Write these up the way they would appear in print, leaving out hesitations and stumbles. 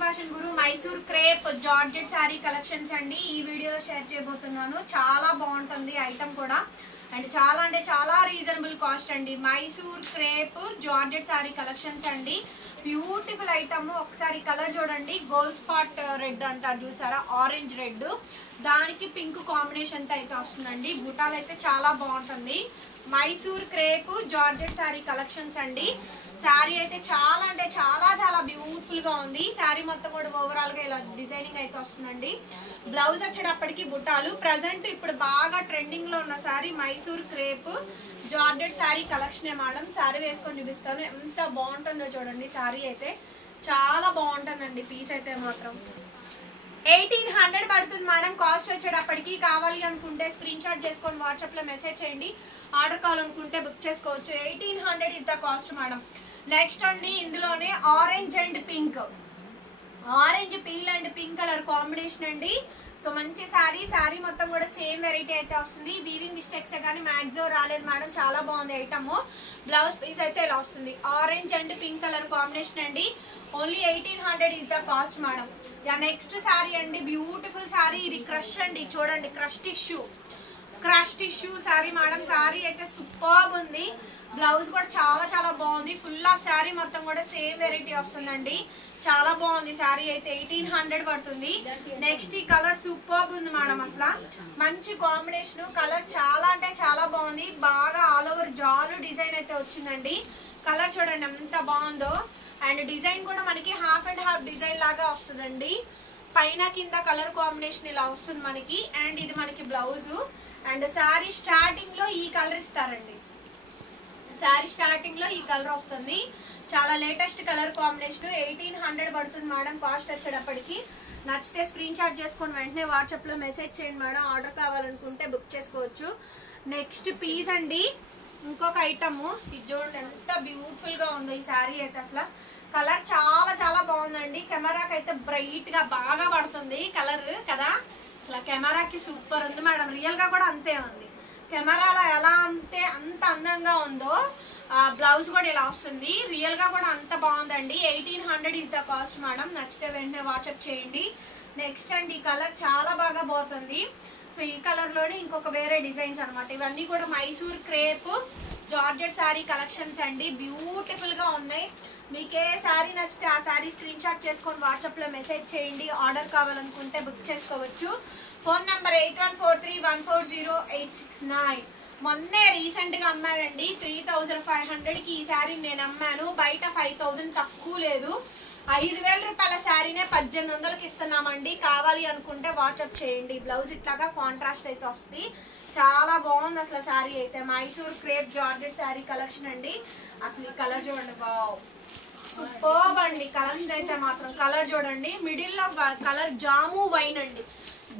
Fashion guru Mysore crepe georgette sari collections అండి. ఈ వీడియోలో షేర్ చేయబోతున్నాను. చాలా బాగుంటుంది ఐటమ్ కూడా, అండ్ చాలా అంటే చాలా రీజనబుల్ కాస్ట్ అండి. Mysore crepe georgette sari collections అండి. Beautiful item. ఒకసారి కలర్ చూడండి, గోల్డ్ స్పాట్ రెడ్ అంటారు చూసారా, ఆరెంజ్ రెడ్, దానికి పింక్ కాంబినేషన్ తో అయితే వస్తుందండి. బుటాలు అయితే చాలా బాగుంటుంది. Mysore crepe georgette sari collections అండి. శారీ అయితే చాలా అంటే చాలా చాలా బ్యూటిఫుల్ గా ఉంది. శారీ మొత్తం కూడా ఓవరాల్ గా ఇలా డిజైనింగ్ అయితే వస్తుందండి. బ్లౌజ్ వచ్చేటప్పటికి బుటాలు. ప్రజెంట్ ఇప్పుడు బాగా ట్రెండింగ్ లో ఉన్న శారీ మైసూర్ క్రేప్ జార్జెట్ శారీ కలెక్షనే మేడం. శారీ వేసుకొని చూపిస్తాను, ఎంత బాగుంటుందో చూడండి. శారీ అయితే చాలా బాగుంటుందండి. పీస్ అయితే మాత్రం 1800 పడుతుంది మేడం. కాస్ట్ వచ్చేటప్పటికి. కావాలి అనుకుంటే స్క్రీన్ షాట్ చేసుకొని వాట్సాప్ లో మెసేజ్ చేయండి. ఆర్డర్ కావాలనుకుంటే బుక్ చేసుకోవచ్చు. 1800 is the cost madam. Next అండి, ఇందులోనే orange and pink, orange peel and pink colour combination అండి. సో మంచి శారీ. శారీ మొత్తం కూడా సేమ్ వెరైటీ అయితే వస్తుంది. వీవింగ్ మిస్టేక్స్ కానీ మ్యాక్సిమం రాలేదు మేడం. చాలా బాగుంది ఐటమ్. బ్లౌజ్ పీస్ అయితే ఇలా వస్తుంది. Orange and pink colour combination అండి. Only 1800 is the cost madam. Next sari అండి, బ్యూటిఫుల్ శారీ. ఇది క్రష్ అండి, చూడండి, crush tissue sari madam. Sari అయితే సూపర్బ్ ఉంది. బ్లౌజ్ కూడా చాలా చాలా బాగుంది. ఫుల్ ఆఫ్ శారీ మొత్తం కూడా సేమ్ వెరైటీ వస్తుందండి. చాలా బాగుంది శారీ అయితే. 1800 పడుతుంది. నెక్స్ట్ ఈ కలర్ సూపర్బ్ ఉంది మేడం. అసలు మంచి కాంబినేషన్. కలర్ చాలా అంటే చాలా బాగుంది. బాగా ఆల్ ఓవర్ జాలు డిజైన్ అయితే వచ్చిందండి. కలర్ చూడండి ఎంత బాగుందో. అండ్ డిజైన్ కూడా మనకి హాఫ్ అండ్ హాఫ్ డిజైన్ లాగా వస్తుందండి. పైన కింద కలర్ కాంబినేషన్ ఇలా వస్తుంది మనకి. అండ్ ఇది మనకి బ్లౌజ్. అండ్ శారీ స్టార్టింగ్ లో ఈ కలర్ ఇస్తారండి. శారీ స్టార్టింగ్ లో ఈ కలర్ వస్తుంది. చాలా లేటెస్ట్ కలర్ కాంబినేషన్. 1800 పడుతుంది మేడం. కాస్ట్ వచ్చేటప్పటికి. నచ్చితే స్క్రీన్ షాట్ చేసుకొని వెంటనే వాట్సాప్ లో మెసేజ్ చేయండి మేడం. ఆర్డర్ కావాలనుకుంటే బుక్ చేసుకోవచ్చు. నెక్స్ట్ పీస్ అండి, ఇంకొక ఐటమ్. ఇది చూడండి ఎంత బ్యూటిఫుల్ గా ఉందో ఈ శారీ అయితే. అసలు కలర్ చాలా చాలా బాగుందండి. కెమెరాకి అయితే బ్రైట్ గా బాగా పడుతుంది కలర్ కదా. అసలు కెమెరాకి సూపర్ ఉంది మేడం. రియల్ గా కూడా అంతే ఉంది. కెమెరాలో ఎలా అంతే అంత అందంగా ఉందో బ్లౌజ్ కూడా ఇలా వస్తుంది. రియల్ గా కూడా అంత బాగుందండి. 1800 ఇస్ ద కాస్ట్ మేడం. నచ్చితే వెంటనే వాట్సాప్ చేయండి. నెక్స్ట్ అండి, ఈ కలర్ చాలా బాగా పోతుంది. సో ఈ కలర్ లోనే ఇంకొక వేరే డిజైన్స్ అనమాట. ఇవన్నీ కూడా Mysore crepe georgette sari collections అండి. బ్యూటిఫుల్ గా ఉన్నాయి. మీకు ఏ శారీ నచ్చితే ఆ శారీ స్క్రీన్ షాట్ చేసుకొని వాట్సాప్ లో మెసేజ్ చేయండి. ఆర్డర్ కావాలనుకుంటే బుక్ చేసుకోవచ్చు. Phone number 8143140869. మొన్నే రీసెంట్ గా అమ్మానండి. 3500 కి ఈ శారీ నేను అమ్మాను. బయట 5000 తక్కువ లేదు. 5000 రూపాయల శారీనే 1800కి ఇస్తున్నామండి. కావాలి అనుకుంటే వాట్సాప్ చేయండి. బ్లౌజ్ ఇట్లాగా కాంట్రాస్ట్ అయితే వస్తుంది. చాలా బాగుంది అసలు శారీ అయితే. Mysore crepe georgette sari collection అండి. అసలు ఈ కలర్ చూడండి, వావ్ సూపర్బ్ అండి. కలెక్షన్ అయితే మాత్రం కలర్ చూడండి. మిడిల్ లో కలర్ జాము వైన్ అండి.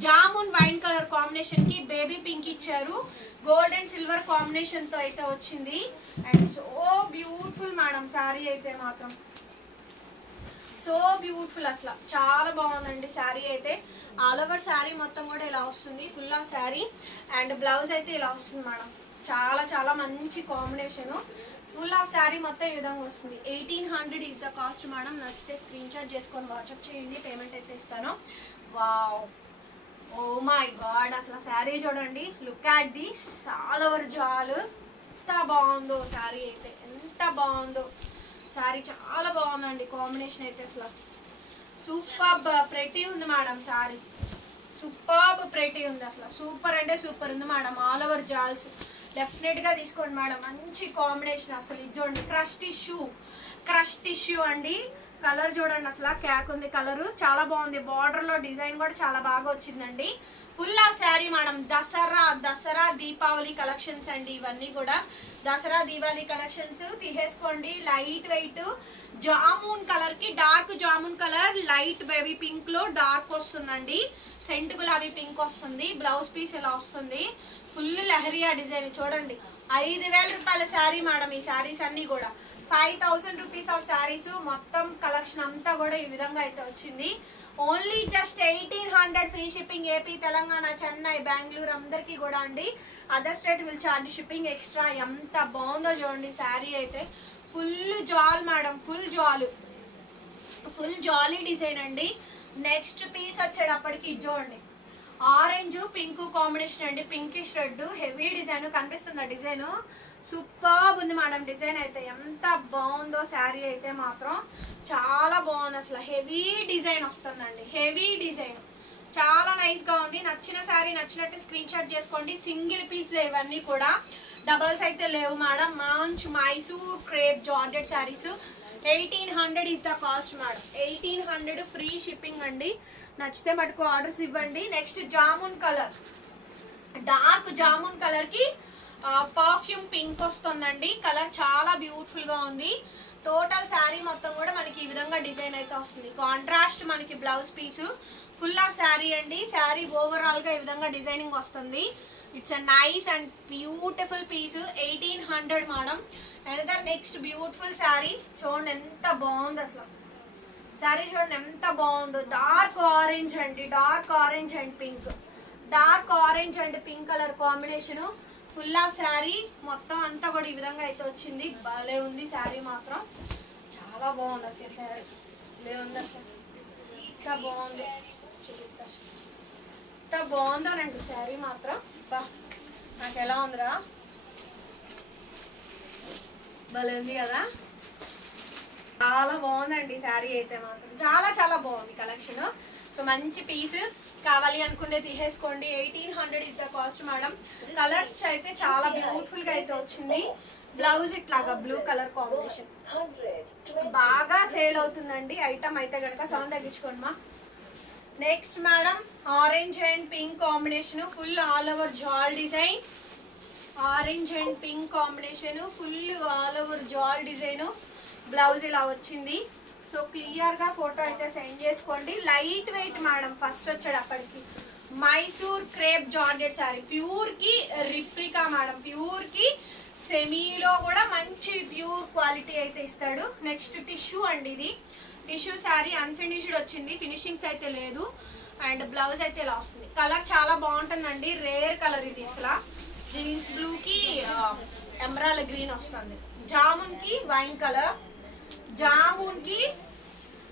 జామున్ వైన్ కలర్ కాంబినేషన్ కి బేబీ పింక్ ఇచ్చారు. గోల్డ్ అండ్ సిల్వర్ కాంబినేషన్ తో అయితే వచ్చింది. And so beautiful madam sari అయితే మాత్రం. So beautiful. అసలు చాలా బాగుందండి శారీ అయితే. ఆల్ ఓవర్ శారీ మొత్తం కూడా ఇలా వస్తుంది. Full of sari. And blouse అయితే ఇలా వస్తుంది మేడం. చాలా చాలా మంచి కాంబినేషన్. ఫుల్ ఆఫ్ శారీ మొత్తం ఈ విధంగా వస్తుంది. 1800 ఇస్ ద కాస్ట్ మేడం. నచ్చితే స్క్రీన్ షాట్ చేసుకొని వాట్సాప్ చేయండి. పేమెంట్ అయితే ఇస్తాను. వావ్, ఓ మై గాడ్, అసలు శారీ చూడండి. Look at this. All over జాల్ ఎంత బాగుందో శారీ అయితే. ఎంత బాగుందో శారీ. చాలా బాగుందండి కాంబినేషన్ అయితే. అసలు సూపర్బ్ ప్రెటీ ఉంది మేడం శారీ. సూపర్బ్ ప్రెటీ ఉంది. అసలు సూపర్ అంటే సూపర్ ఉంది మేడం. ఆల్ ఓవర్ జాల్స్ డెఫినెట్ గా తీసుకోండి మేడం. మంచి కాంబినేషన్. అసలు ఇది చూడండి, క్రష్ టిష్యూ అండి. కలర్ చూడండి, అసలు క్యాక్ ఉంది కలర్. చాలా బాగుంది. బార్డర్ లో డిజైన్ కూడా చాలా బాగా వచ్చిందండి. Full of sari madam. Dasara Deepavali collections అండి. ఇవన్నీ కూడా దసరా దీపావళి కలెక్షన్స్. తీసేసుకోండి. లైట్ వెయిట్ జామున్ కలర్ కి dark jamun colour, light baby pink లో డార్క్ వస్తుందండి. సెంట్ గులాబీ పింక్ వస్తుంది. బ్లౌజ్ పీస్ ఇలా వస్తుంది. ఫుల్ లహరియా డిజైన్ చూడండి. 5000 రూపాయల శారీ మేడం. ఈ శారీస్ అన్ని కూడా 5000 రూపీస్ ఆఫ్ శారీస్. మొత్తం కలెక్షన్ అంతా కూడా ఈ విధంగా అయితే వచ్చింది. Only just 1800 free shipping. AP, Telangana, Chennai, Bengaluru అందరికీ కూడా అండి. Other state will charge shipping extra. ఎంత బాగుందో చూడండి శారీ అయితే. ఫుల్ జాల్ మేడం. ఫుల్ జాలు. ఫుల్ జాలీ డిజైన్ అండి. నెక్స్ట్ పీస్ వచ్చేటప్పటికి చూడండి, ఆరెంజ్ పింక్ కాంబినేషన్ అండి, పింకిష్ రెడ్, హెవీ డిజైన్ కనిపిస్తుంది. డిజైన్ సూపర్ ఉంది మేడం. డిజైన్ అయితే ఎంత బాగుందో, శారీ అయితే మాత్రం చాలా బాగుంది. అసలు హెవీ డిజైన్ వస్తుందండి, హెవీ డిజైన్ చాలా నైస్ గా ఉంది. నచ్చిన శారీ నచ్చినట్టు స్క్రీన్ షాట్ చేసుకోండి. సింగిల్ పీస్ లో ఇవన్నీ కూడా, డబల్స్ అయితే లేవు మేడం. మంచి Mysore crepe georgette saris 1800 is the cost madam. 1800 free shipping అండి. నచ్చితే మటుకు ఆర్డర్స్ ఇవ్వండి. Next jamun colour, dark jamun colour కి పర్ఫ్యూమ్ పింక్ వస్తుందండి. కలర్ చాలా బ్యూటిఫుల్ గా ఉంది. టోటల్ శారీ మొత్తం కూడా మనకి ఈ విధంగా డిజైన్ అయితే వస్తుంది. కాంట్రాస్ట్ మనకి blouse piece, full of sari అండి. శారీ ఓవరాల్ గా ఈ విధంగా డిజైనింగ్ వస్తుంది. It's a nice and beautiful piece. 1800 madam. Another next beautiful sari చూడండి ఎంత బాగుంది అసలు. శారీ చూడండి ఎంత బాగుందో. డార్క్ ఆరెంజ్ అండి, dark orange and pink, dark orange and pink colour combination. Full of sari మొత్తం అంతా కూడా ఈ విధంగా అయితే వచ్చింది. భలే ఉంది శారీ మాత్రం, చాలా బాగుంది అసలు. శారీ భలే ఉంది అసలు, ఎంత బాగుంది చూపిస్తా. ఎంత బాగుందోనండి శారీ మాత్రం. బా నాకు ఎలా ఉందిరా, భలే ఉంది కదా. చాలా బాగుందండి శారీ అయితే మాత్రం, చాలా చాలా బాగుంది కలెక్షన్. సో మంచి పీస్ కావాలి అనుకుంటే తీసేసుకోండి. 1800 is the cost madam. Colours అయితే చాలా బ్యూటిఫుల్ గా అయితే వచ్చింది. బ్లౌజ్ ఇట్లాగా బ్లూ కలర్ కాంబినేషన్ బాగా సేల్ అవుతుందండి ఐటమ్ అయితే కనుక. సౌండ్ తగ్గించుకోండి మా. Next madam orange and pink combination, full all over జాల్ design. Orange and pink combination, full all over జాల్ డిజైన్. బ్లౌజ్ ఇలా వచ్చింది. సో క్లియర్ గా ఫోటో అయితే సెండ్ చేసుకోండి. Light weight madam. ఫస్ట్ వచ్చేటప్పటికి Mysore crepe georgette sari, pure కి రిప్లికా మేడం, ప్యూర్ కి సెమీలో కూడా మంచి ప్యూర్ క్వాలిటీ అయితే ఇస్తాడు. నెక్స్ట్ టిష్యూ అండి, ఇది టిష్యూ శారీ అన్ఫినిష్డ్ వచ్చింది, ఫినిషింగ్స్ అయితే లేదు. అండ్ బ్లౌజ్ అయితే ఇలా వస్తుంది. కలర్ చాలా బాగుంటుందండి, రేర్ కలర్ ఇది అసలు. జీన్స్ బ్లూ కి ఎమరాల్డ్ గ్రీన్ వస్తుంది. జామున్ కి వైన్ కలర్,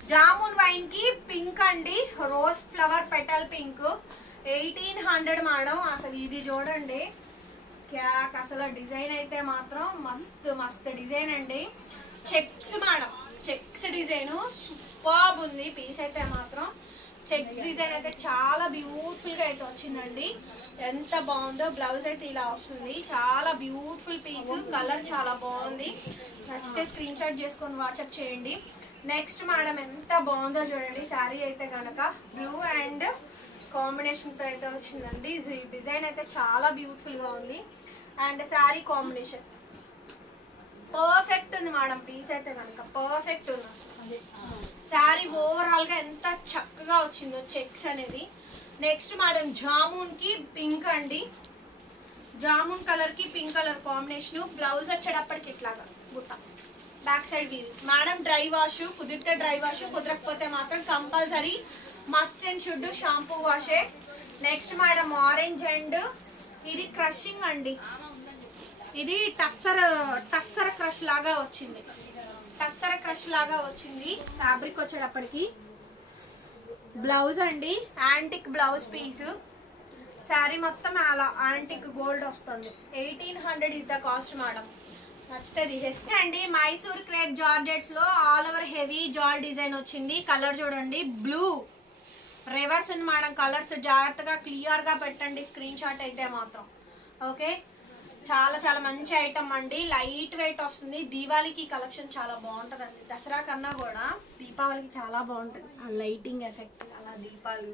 జామున్ వైన్ కి పింక్ అండి, rose flower petal pink. 1800 madam. అసలు ఇది చూడండి క్యాక్, అసలు డిజైన్ అయితే మాత్రం మస్తు మస్తు డిజైన్ అండి. Checks madam, checks design super ఉంది. పీస్ అయితే మాత్రం చెక్స్ డిజైన్ అయితే చాలా బ్యూటిఫుల్ గా అయితే వచ్చిందండి. ఎంత బాగుందో. బ్లౌజ్ అయితే ఇలా వస్తుంది. చాలా బ్యూటిఫుల్ పీస్. కలర్ చాలా బాగుంది. నచ్చితే స్క్రీన్ షాట్ చేసుకొని వాట్సాప్ చేయండి. నెక్స్ట్ మేడం ఎంత బాగుందో చూడండి శారీ అయితే కనుక. బ్లూ అండ్ కాంబినేషన్ తో అయితే వచ్చిందండి. డిజైన్ అయితే చాలా బ్యూటిఫుల్ గా ఉంది. అండ్ శారీ కాంబినేషన్ పర్ఫెక్ట్ ఉంది మేడం. పీస్ అయితే కనుక పర్ఫెక్ట్ ఉంది. శారీ ఓవరాల్ గా ఎంత చక్కగా వచ్చిందో చెక్స్ అనేది. నెక్స్ట్ మేడం జామున్ కి పింక్ అండి, జామున్ కలర్ కి పింక్ కలర్ కాంబినేషన్. బ్లౌజ్ వచ్చేటప్పటికి ఇట్లాగా బుట్ట, బ్యాక్ సైడ్ వీవి మేడం. డ్రై వాష్ కుదిరితే డ్రై వాష్, కుదరకపోతే మాత్రం compulsory must and should shampoo వాషే. నెక్స్ట్ మేడం ఆరెంజ్ అండ్ ఇది క్రషింగ్ అండి, ఇది టస్సర్ క్రష్ లాగా వచ్చింది. టస్సర్ క్రష్ లాగా వచ్చింది. ఫ్యాబ్రిక్ వచ్చేటప్పటికి బ్లౌజ్ అండి యాంటిక్ బ్లౌజ్ పీస్. శారీ మొత్తం అలా యాంటిక్ గోల్డ్ వస్తుంది. 1800 ఇస్ ద కాస్ట్ మేడం. నచ్చితే తీసేసుకోండి. మైసూర్ క్రేప్ జార్జెట్స్ లో ఆల్ ఓవర్ హెవీ జాల్ డిజైన్ వచ్చింది. కలర్ చూడండి బ్లూ, రివర్స్ ఉంది మేడం. కలర్స్ జాగ్రత్తగా క్లియర్ గా పెట్టండి స్క్రీన్ షాట్ అయితే మాత్రం. ఓకే, చాలా చాలా మంచి ఐటమ్ అండి. లైట్ వెయిట్ వస్తుంది. దీపావళికి కలెక్షన్ చాలా బాగుంటుంది అండి. దసరా కన్నా కూడా దీపావళికి చాలా బాగుంటుంది. ఆ లైటింగ్ ఎఫెక్ట్ అలా దీపాలు.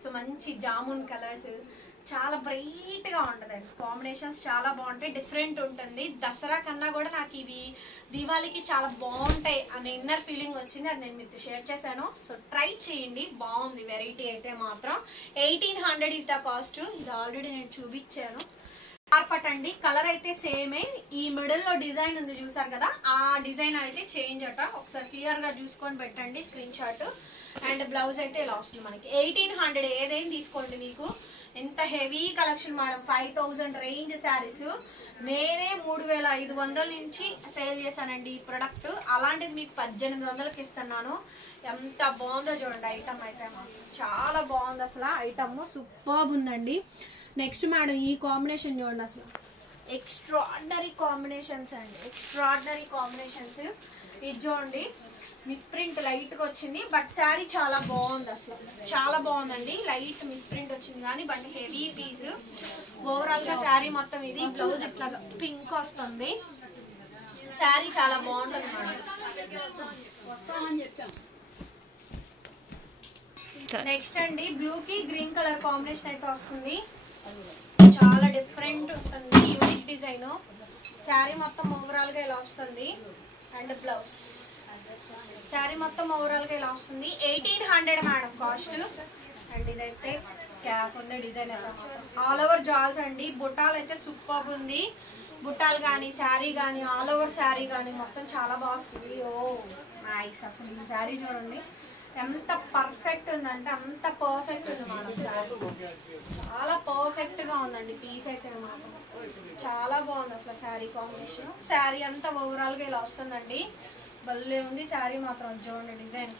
సో మంచి జామున్ కలర్స్ చాలా బ్రైట్ గా ఉంటదండి. కాంబినేషన్స్ చాలా బాగుంటాయి, డిఫరెంట్ ఉంటుంది. దసరా కన్నా కూడా నాకు ఇవి దీపావళికి చాలా బాగుంటాయి అనే ఇన్నర్ ఫీలింగ్ వచ్చింది. అది నేను మీతో షేర్ చేశాను. సో ట్రై చేయండి, బాగుంది వెరైటీ అయితే మాత్రం. 1800 ఇస్ ద కాస్ట్. ఇది ఆల్రెడీ నేను చూపించాను. కార్పట్ అండి. కలర్ అయితే సేమే. ఈ మిడిల్ లో డిజైన్ ఉంది చూసారు కదా, ఆ డిజైన్ అయితే చేంజ్ అట. ఒకసారి క్లియర్ గా చూసుకొని పెట్టండి స్క్రీన్ షాట్. అండ్ బ్లౌజ్ అయితే ఇలా వస్తుంది మనకి. 1800 ఏదైనా తీసుకోండి మీకు ఎంత heavy collection madam. 5000 range saris నేనే 3500 నుంచి సేల్ చేశానండి ఈ ప్రొడక్ట్. అలాంటిది మీకు 1800కి ఇస్తున్నాను. ఎంత బాగుందో చూడండి ఐటమ్ అయితే చాలా బాగుంది అసలు. ఐటమ్ సూపర్బ్ ఉందండి. నెక్స్ట్ మేడం ఈ కాంబినేషన్ చూడండి అసలు ఎక్స్ట్రాడినరీ కాంబినేషన్స్ అండి. Extraordinary combinations. ఇది చూడండి మిస్ప్రింట్ లైట్గా వచ్చింది బట్ శారీ చాలా బాగుంది అసలు. చాలా బాగుందండి. లైట్ మిస్ప్రింట్ వచ్చింది కానీ బట్ హెవీ పీస్. ఓవరాల్గా శారీ మొత్తం ఇది. బ్లౌజ్ ఇట్లా పింక్ వస్తుంది. శారీ చాలా బాగుంటుంది మేడం. నెక్స్ట్ అండి బ్లూకి గ్రీన్ కలర్ కాంబినేషన్ అయితే వస్తుంది. చాలా డిఫరెంట్ ఉంటుంది. Unique design. శారీ మొత్తం ఓవరాల్గా ఇలా వస్తుంది. అండ్ బ్లౌజ్ శారీ మొత్తం ఓవరాల్గా ఇలా వస్తుంది. 1800 మేడం కాస్ట్. అండ్ ఇదైతే క్యాప్ ఉంది. డిజైన్ ఆల్ ఓవర్ జాల్స్ అండి. బుట్టాలు అయితే సూపర్ ఉంది. బుట్టాలు కానీ శారీ కానీ ఆల్ ఓవర్ శారీ కానీ మొత్తం చాలా బాగా వస్తుంది. ఓ నైస్. అసలు ఈ శారీ చూడండి ఎంత పర్ఫెక్ట్ ఉందంటే అంత పర్ఫెక్ట్ ఉంది మేడం. శారీ చాలా పర్ఫెక్ట్ గా ఉందండి. పీస్ అయితే మాత్రం చాలా బాగుంది అసలు. శారీ కాంబినేషన్ శారీ అంతా ఓవరాల్ గా ఇలా వస్తుందండి. భలే ఉంది శారీ మాత్రం. చూడండి design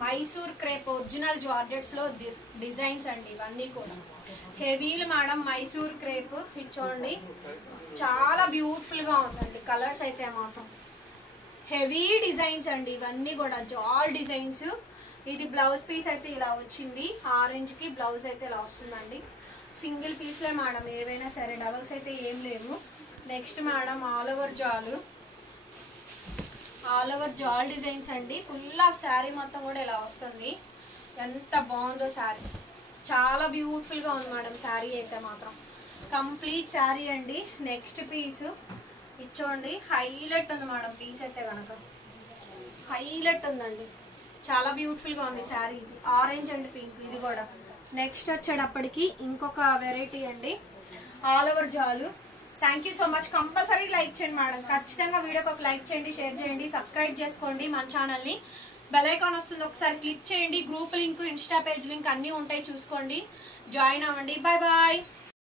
Mysore crepe original georgettes లో డిజైన్స్ అండి ఇవన్నీ కూడా. హెవీలు మేడం మైసూర్ క్రేప్. ఇది చూడండి చాలా బ్యూటిఫుల్ గా ఉందండి. కలర్స్ అయితే మాత్రం హెవీ డిజైన్స్ అండి ఇవన్నీ కూడా. జాల్ డిజైన్స్. ఇది బ్లౌజ్ పీస్ అయితే ఇలా వచ్చింది. ఆరెంజ్ కి బ్లౌజ్ అయితే ఇలా వస్తుందండి. సింగిల్ పీస్లే మేడం ఏవైనా సరే. డబల్స్ అయితే ఏం లేవు. నెక్స్ట్ మేడం ఆల్ ఓవర్ జాల్. ఆల్ ఓవర్ జాల్ డిజైన్స్ అండి. ఫుల్ ఆఫ్ శారీ మొత్తం కూడా ఇలా వస్తుంది. ఎంత బాగుందో శారీ. చాలా బ్యూటిఫుల్ గా ఉంది మేడం శారీ అయితే మాత్రం. కంప్లీట్ శారీ అండి. నెక్స్ట్ పీస్ ఇచ్చోండి. హైలైట్ ఉంది మేడం పీస్ అయితే కనుక. హైలైట్ ఉందండి. చాలా బ్యూటిఫుల్ గా ఉంది శారీ. ఇది ఆరెంజ్ అండ్ పింక్. ఇది కూడా. నెక్స్ట్ వచ్చేటప్పటికి ఇంకొక వెరైటీ అండి. ఆల్ ఓవర్ జాలు. Thank you so much. Compulsory like చేయండి మేడం. ఖచ్చితంగా వీడియోకి ఒక లైక్ చేయండి, షేర్ చేయండి, సబ్స్క్రైబ్ చేసుకోండి మన ఛానల్ని. బెల్ ఐకాన్ వస్తుంది ఒకసారి క్లిక్ చేయండి. Group link, Insta page link అన్నీ ఉంటాయి చూసుకోండి. జాయిన్ అవ్వండి. Bye bye.